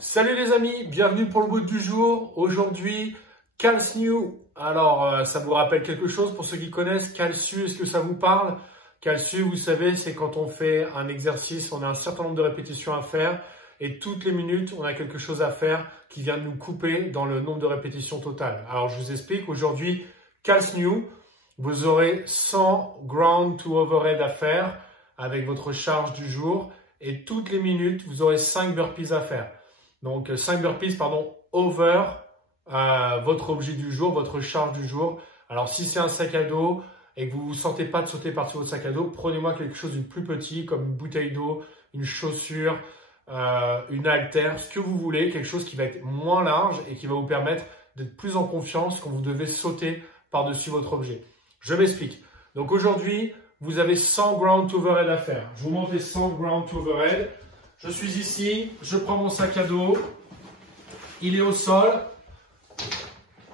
Salut les amis, bienvenue pour le bout du jour. Aujourd'hui, CalSNU. Alors, ça vous rappelle quelque chose pour ceux qui connaissent CalSNU, est-ce que ça vous parle? CalSNU, vous savez, c'est quand on fait un exercice, on a un certain nombre de répétitions à faire et toutes les minutes, on a quelque chose à faire qui vient de nous couper dans le nombre de répétitions totales. Alors, je vous explique, aujourd'hui, CalSNU, vous aurez 100 ground to overhead à faire avec votre charge du jour et toutes les minutes, vous aurez 5 burpees à faire. Donc 5 burpees, over votre objet du jour, votre charge du jour. Alors si c'est un sac à dos et que vous ne vous sentez pas de sauter par-dessus votre sac à dos, prenez-moi quelque chose de plus petit comme une bouteille d'eau, une chaussure, une haltère, ce que vous voulez, quelque chose qui va être moins large et qui va vous permettre d'être plus en confiance quand vous devez sauter par-dessus votre objet. Je m'explique. Donc aujourd'hui, vous avez 100 ground to overhead à faire. Je vous montre les 100 ground to overhead. Je suis ici, je prends mon sac à dos, il est au sol,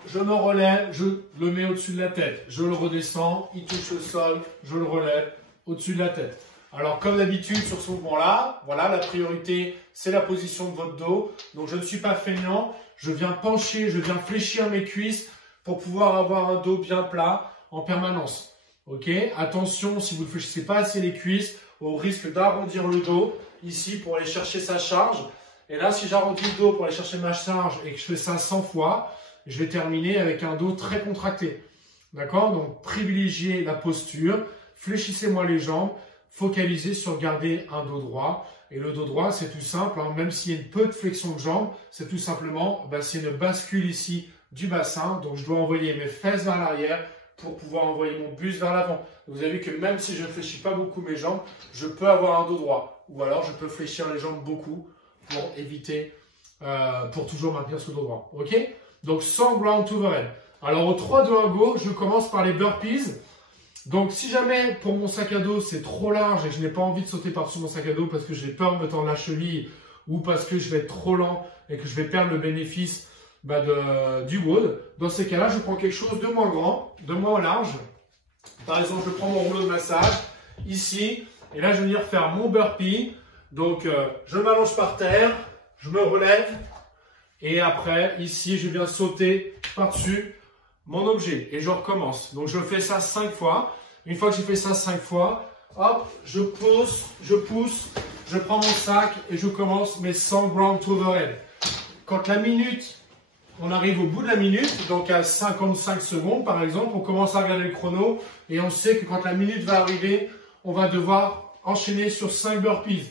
je me relève, je le mets au-dessus de la tête, je le redescends, il touche le sol, je le relève au-dessus de la tête. Alors comme d'habitude sur ce mouvement-là, voilà, la priorité c'est la position de votre dos. Donc je ne suis pas feignant, je viens pencher, je viens fléchir mes cuisses pour pouvoir avoir un dos bien plat en permanence. Ok, attention, si vous ne fléchissez pas assez les cuisses, au risque d'arrondir le dos ici pour aller chercher sa charge. Et là, si j'arrondis le dos pour aller chercher ma charge et que je fais ça 100 fois, je vais terminer avec un dos très contracté. D'accord? Donc, privilégiez la posture, fléchissez-moi les jambes, focalisez sur garder un dos droit. Et le dos droit, c'est tout simple, hein, même s'il y a une peu de flexion de jambes, c'est tout simplement, c'est une bascule ici du bassin. Donc, je dois envoyer mes fesses vers l'arrière pour pouvoir envoyer mon buste vers l'avant. Vous avez vu que même si je ne fléchis pas beaucoup mes jambes, je peux avoir un dos droit. Ou alors, je peux fléchir les jambes beaucoup pour éviter, pour toujours maintenir ce dos droit. Ok? Donc, 100 ground to overhead. Alors, au 3, 2, 1, go, je commence par les burpees. Donc, si jamais, pour mon sac à dos, c'est trop large et que je n'ai pas envie de sauter par-dessus mon sac à dos parce que j'ai peur de me tendre la cheville ou parce que je vais être trop lent et que je vais perdre le bénéfice du WOD, dans ces cas-là, je prends quelque chose de moins grand, de moins large. Par exemple, je prends mon rouleau de massage ici, et là, je vais venir faire mon burpee. Donc, je m'allonge par terre, je me relève, et après, ici, je viens sauter par-dessus mon objet, et je recommence. Donc, je fais ça 5 fois. Une fois que j'ai fait ça 5 fois, hop, je pousse, je prends mon sac, et je commence mes 100 ground to overhead. Quand la minute, on arrive au bout de la minute, donc à 55 secondes par exemple, on commence à regarder le chrono et on sait que quand la minute va arriver, on va devoir enchaîner sur 5 burpees.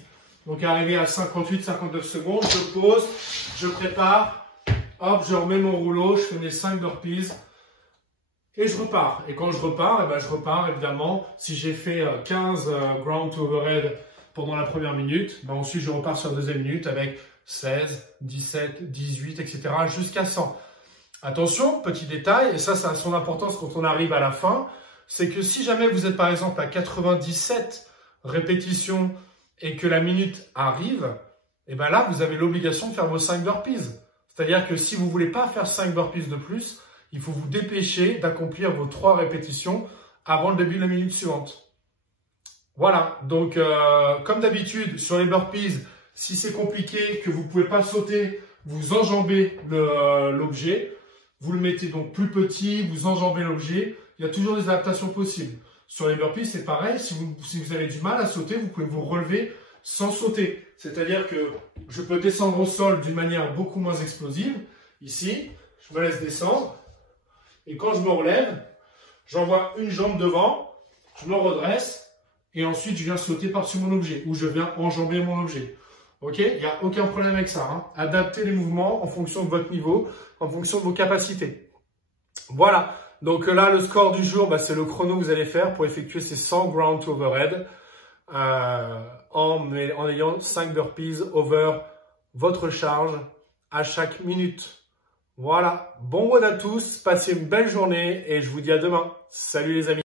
Donc arrivé à 58, 59 secondes, je pose, je prépare, hop, je remets mon rouleau, je fais mes 5 burpees et je repars. Et quand je repars, je repars évidemment, si j'ai fait 15 ground to overhead pendant la première minute, ensuite je repars sur la deuxième minute avec 16, 17, 18, etc. jusqu'à 100. Attention, petit détail, et ça a son importance quand on arrive à la fin, c'est que si jamais vous êtes par exemple à 97 répétitions et que la minute arrive, et là vous avez l'obligation de faire vos 5 burpees. C'est-à-dire que si vous ne voulez pas faire 5 burpees de plus, il faut vous dépêcher d'accomplir vos 3 répétitions avant le début de la minute suivante. Voilà, donc comme d'habitude sur les burpees, si c'est compliqué, que vous ne pouvez pas sauter, vous enjambez l'objet. Vous le mettez donc plus petit, vous enjambez l'objet. Il y a toujours des adaptations possibles. Sur les burpees, c'est pareil. Si vous avez du mal à sauter, vous pouvez vous relever sans sauter. C'est-à-dire que je peux descendre au sol d'une manière beaucoup moins explosive. Ici, je me laisse descendre. Et quand je me relève, j'envoie une jambe devant, je me redresse. Et ensuite, je viens sauter par-dessus mon objet ou je viens enjamber mon objet. Ok, il n'y a aucun problème avec ça. Hein. Adaptez les mouvements en fonction de votre niveau, en fonction de vos capacités. Voilà. Donc là, le score du jour, c'est le chrono que vous allez faire pour effectuer ces 100 ground to overhead en ayant 5 burpees over votre charge à chaque minute. Voilà. Bon WOD à tous. Passez une belle journée et je vous dis à demain. Salut les amis.